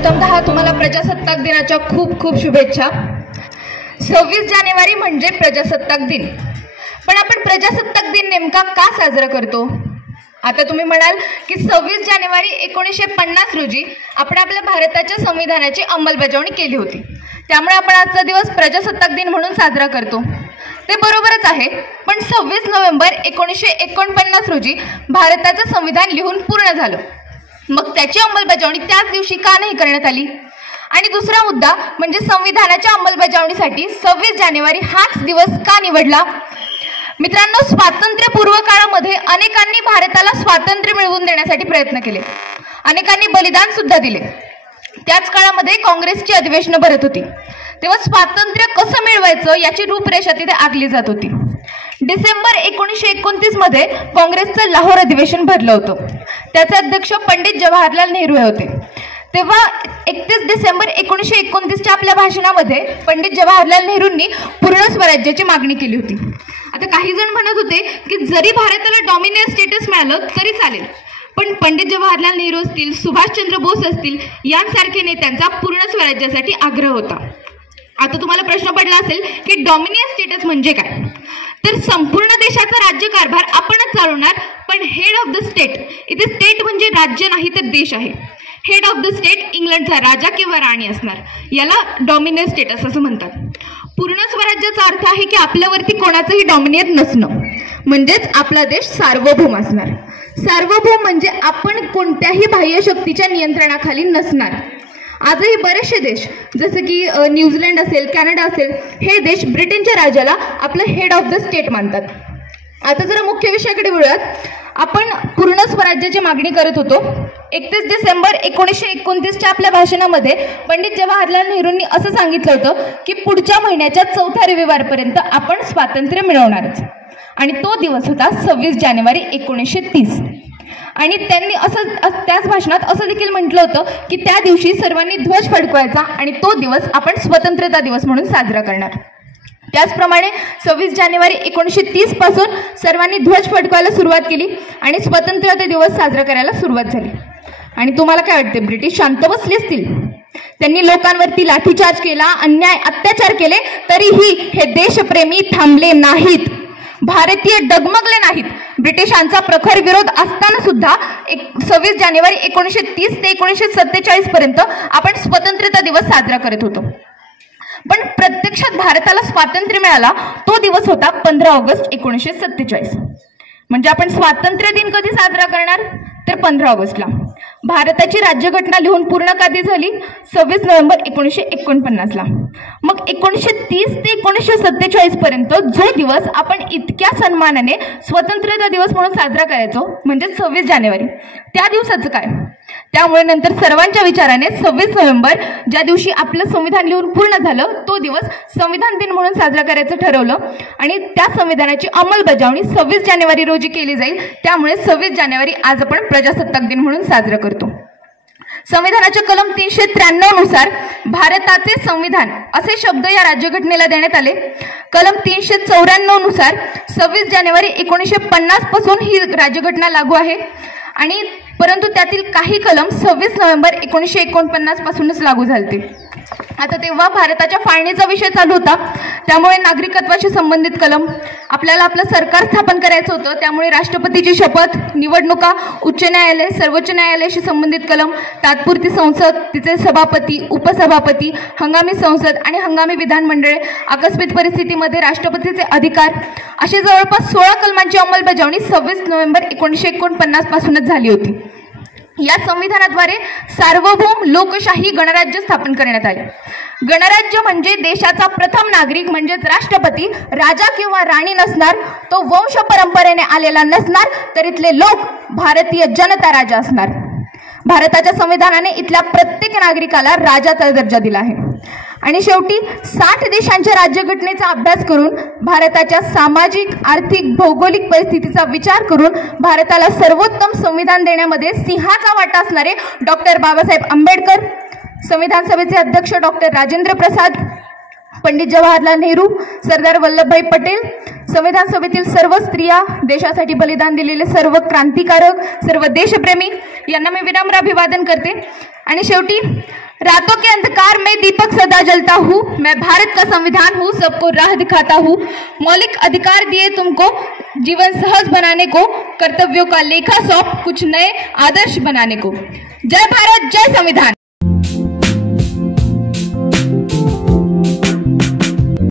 प्रथमतः तुम्हाला प्रजासत्ताक दिनाच्या खूप खूप शुभेच्छा। 26 जानेवारी म्हणजे प्रजासत्ताक दिन, पण आपण प्रजासत्ताक दिन नेमका का साजरा करतो? आता तुम्ही म्हणाल की 26 जानेवारी 1950 रोजी आपण आपल्या भारताच्या संविधानाची अंमलबजावणी केली होती, त्यामुळे आपण आजचा दिवस प्रजासत्ताक दिन म्हणून साजरा करतो। ते बरोबरच आहे, पण 26 नोव्हेंबर 1949 रोजी भारताचं संविधान लिहून पूर्ण झालं, मग त्याची अंमलबजावणी त्याच दिवशी का नाही करण्यात आली? आणि दुसरा मुद्दा म्हणजे संविधानाच्या अंमलबजावणीसाठी 26 जानेवारी हाच दिवस का निवडला? मित्रांनो, स्वातंत्र्यपूर्व काळामध्ये अनेकांनी भारताला स्वातंत्र्य मिळवून देण्यासाठी प्रयत्न केले, अनेकांनी बलिदान सुद्धा दिले। त्याच काळामध्ये काँग्रेसची अधिवेशनं भरत होती, तेव्हा स्वातंत्र्य कसं मिळवायचं याची रूपरेषा तिथे आखली जात होती। डिसेंबर 1929 मध्ये काँग्रेसचं लाहोर अधिवेशन भरलं होतं, त्याचे अध्यक्ष पंडित जवाहरलाल नेहरू होते। तेव्हा 31 डिसेंबर 1929च्या आपल्या भाषणामध्ये पंडित जवाहरलाल नेहरूंनी पूर्ण स्वराज्याची मागणी केली होती। आता काही जण म्हणत होते की जरी भारताला डॉमिनेट स्टेटस मिळालं तरी चालेल, पण पंडित जवाहरलाल नेहरू असतील, सुभाषचंद्र बोस असतील यांसारख्या नेत्यांचा पूर्ण स्वराज्यासाठी आग्रह होता। आता तुम्हाला प्रश्न पडला असेल की डॉमिनेट स्टेटस म्हणजे काय? तर संपूर्ण देशाचा राज्यकारभार आपणच चालवणार, पण हेड ऑफ द स्टेट, इथे स्टेट म्हणजे राज्य नाही तर देश आहे। हेड ऑफ द स्टेट इंग्लंडचा राजा किंवा राणी असणार, याला डॉमिनेट स्टेटस असं म्हणतात। पूर्ण स्वराज्याचा अर्थ आहे की आपल्यावरती कोणाचंही डॉमिनेट नसणं, म्हणजेच आपला देश सार्वभौम असणार। सार्वभौम म्हणजे आपण कोणत्याही बाह्य शक्तीच्या नियंत्रणाखाली नसणार। आजही बरेचसे देश जसे की न्यूझीलंड असेल, कॅनडा असेल, हे देश ब्रिटनच्या राजाला आपलं हेड ऑफ द स्टेट मानतात। आता जरा मुख्य विषयाकडे वळूयात। आपण पूर्ण स्वराज्याची मागणी करत होतो। 31 डिसेंबर 1929च्या आपल्या भाषणामध्ये पंडित जवाहरलाल नेहरूंनी असं सांगितलं होतं की पुढच्या महिन्याच्या 4थ्या रविवारपर्यंत आपण स्वातंत्र्य मिळवणारच, आणि तो दिवस होता 26 जानेवारी 1930। आणि त्यांनी त्याच भाषणात असं देखील म्हटलं होतं की त्या दिवशी सर्वांनी ध्वज फडकवायचा आणि तो दिवस आपण स्वतंत्रता दिवस म्हणून साजरा करणार। त्याचप्रमाणे 26 जानेवारी 1930 पासून सर्वांनी ध्वज फडकवायला सुरुवात केली आणि स्वतंत्रता दिवस साजरा करायला सुरुवात झाली। आणि तुम्हाला काय वाटते, ब्रिटिश शांत बसले असतील? त्यांनी लोकांवरती लाठीचार्ज केला, अन्याय अत्याचार केले, तरीही हे देशप्रेमी थांबले नाहीत, भारतीय डगमगले नाहीत। ब्रिटिशांचा प्रखर विरोध असताना सुद्धा 26 जानेवारी 1930 ते 1947 पर्यंत आपण स्वतंत्रता दिवस साजरा करत होतो, पण प्रत्यक्षात भारताला स्वातंत्र्य मिळाला तो दिवस होता 15 ऑगस्ट 1947। म्हणजे आपण स्वातंत्र्य दिन कधी साजरा करणार? तर 15 ऑगस्टला। भारताची राज्यघटना लिहून पूर्ण कधी झाली? 26 नोव्हेंबर 1949ला। मग 1930 ते 1947 पर्यंत जो दिवस आपण इतक्या सन्मानाने स्वतंत्रता दिवस म्हणून साजरा करायचो म्हणजे 26 जानेवारी, त्या दिवसाचं काय? त्यामुळे नंतर सर्वांच्या विचाराने 26 नोव्हेंबर ज्या दिवशी आपलं संविधान लिहून पूर्ण झालं तो दिवस संविधान दिन म्हणून साजरा करायचं ठरवलं, आणि त्या संविधानाची अंमलबजावणी 26 जानेवारी रोजी केली जाईल। त्यामुळे 26 जानेवारी आज आपण प्रजासत्ताक दिन म्हणून साजरा करतो। संविधानाच्या कलम 393 नुसार भारताचे संविधान असे शब्द या राज्यघटनेला देण्यात आले। कलम 394 नुसार 26 जानेवारी 1950 पासून ही राज्यघटना लागू आहे, आणि परंतु त्यातील काही कलम 26 नोव्हेंबर 1949 पासूनच लागू झाले। आता तेव्हा भारताच्या फाळणीचा विषय चालू होता, त्यामुळे नागरिकत्वाशी संबंधित कलम, आपल्याला आपलं सरकार स्थापन करायचं होतं, त्यामुळे राष्ट्रपतीची शपथ, निवडणुका, उच्च न्यायालय, सर्वोच्च न्यायालयाशी संबंधित कलम, तात्पुरती संसद, तिचे सभापती, उपसभापती, हंगामी संसद आणि हंगामी विधानमंडळे, आकस्मिक परिस्थितीमध्ये राष्ट्रपतीचे अधिकार, असे जवळपास 16 कलमांची अंमलबजावणी 26 नोव्हेंबर 1949 पासूनच झाली होती। या संविधानाद्वारे सार्वभौम लोकशाही गणराज्य स्थापन करण्यात आले। गणराज्य म्हणजे देशाचा प्रथम नागरिक म्हणजेच राष्ट्रपती राजा किंवा राणी नसणार, तो वंश परंपरेने आलेला नसणार, तर इथले लोक भारतीय जनता राजा असणार। भारताच्या संविधानाने इथल्या प्रत्येक नागरिकाला राजाचा दर्जा दिला आहे। आणि शेवटी 60 देशांच्या राज्यघटनेचा अभ्यास करून, भारताच्या सामाजिक, आर्थिक, भौगोलिक परिस्थितीचा विचार करून भारताला सर्वोत्तम संविधान देण्यामध्ये सिंहाचा वाटा असणारे डॉक्टर बाबासाहेब आंबेडकर, संविधान सभेचे अध्यक्ष डॉक्टर राजेंद्र प्रसाद, पंडित जवाहरलाल नेहरू, सरदार वल्लभभाई पटेल, संविधान सभेतील सर्व स्त्रिया, देशासाठी बलिदान दिलेले सर्व क्रांतिकारक, सर्व देशप्रेमी यांना मी विनम्र अभिवादन करते। आणि शेवटी, रातों के अंधकार में दीपक सदा जलता हूँ, मैं भारत का संविधान हूँ, सबको राह दिखाता हूँ, मौलिक अधिकार दिए तुमको जीवन सहज बनाने को, कर्तव्यों का लेखा सौंप कुछ नए आदर्श बनाने को। जय भारत, जय संविधान।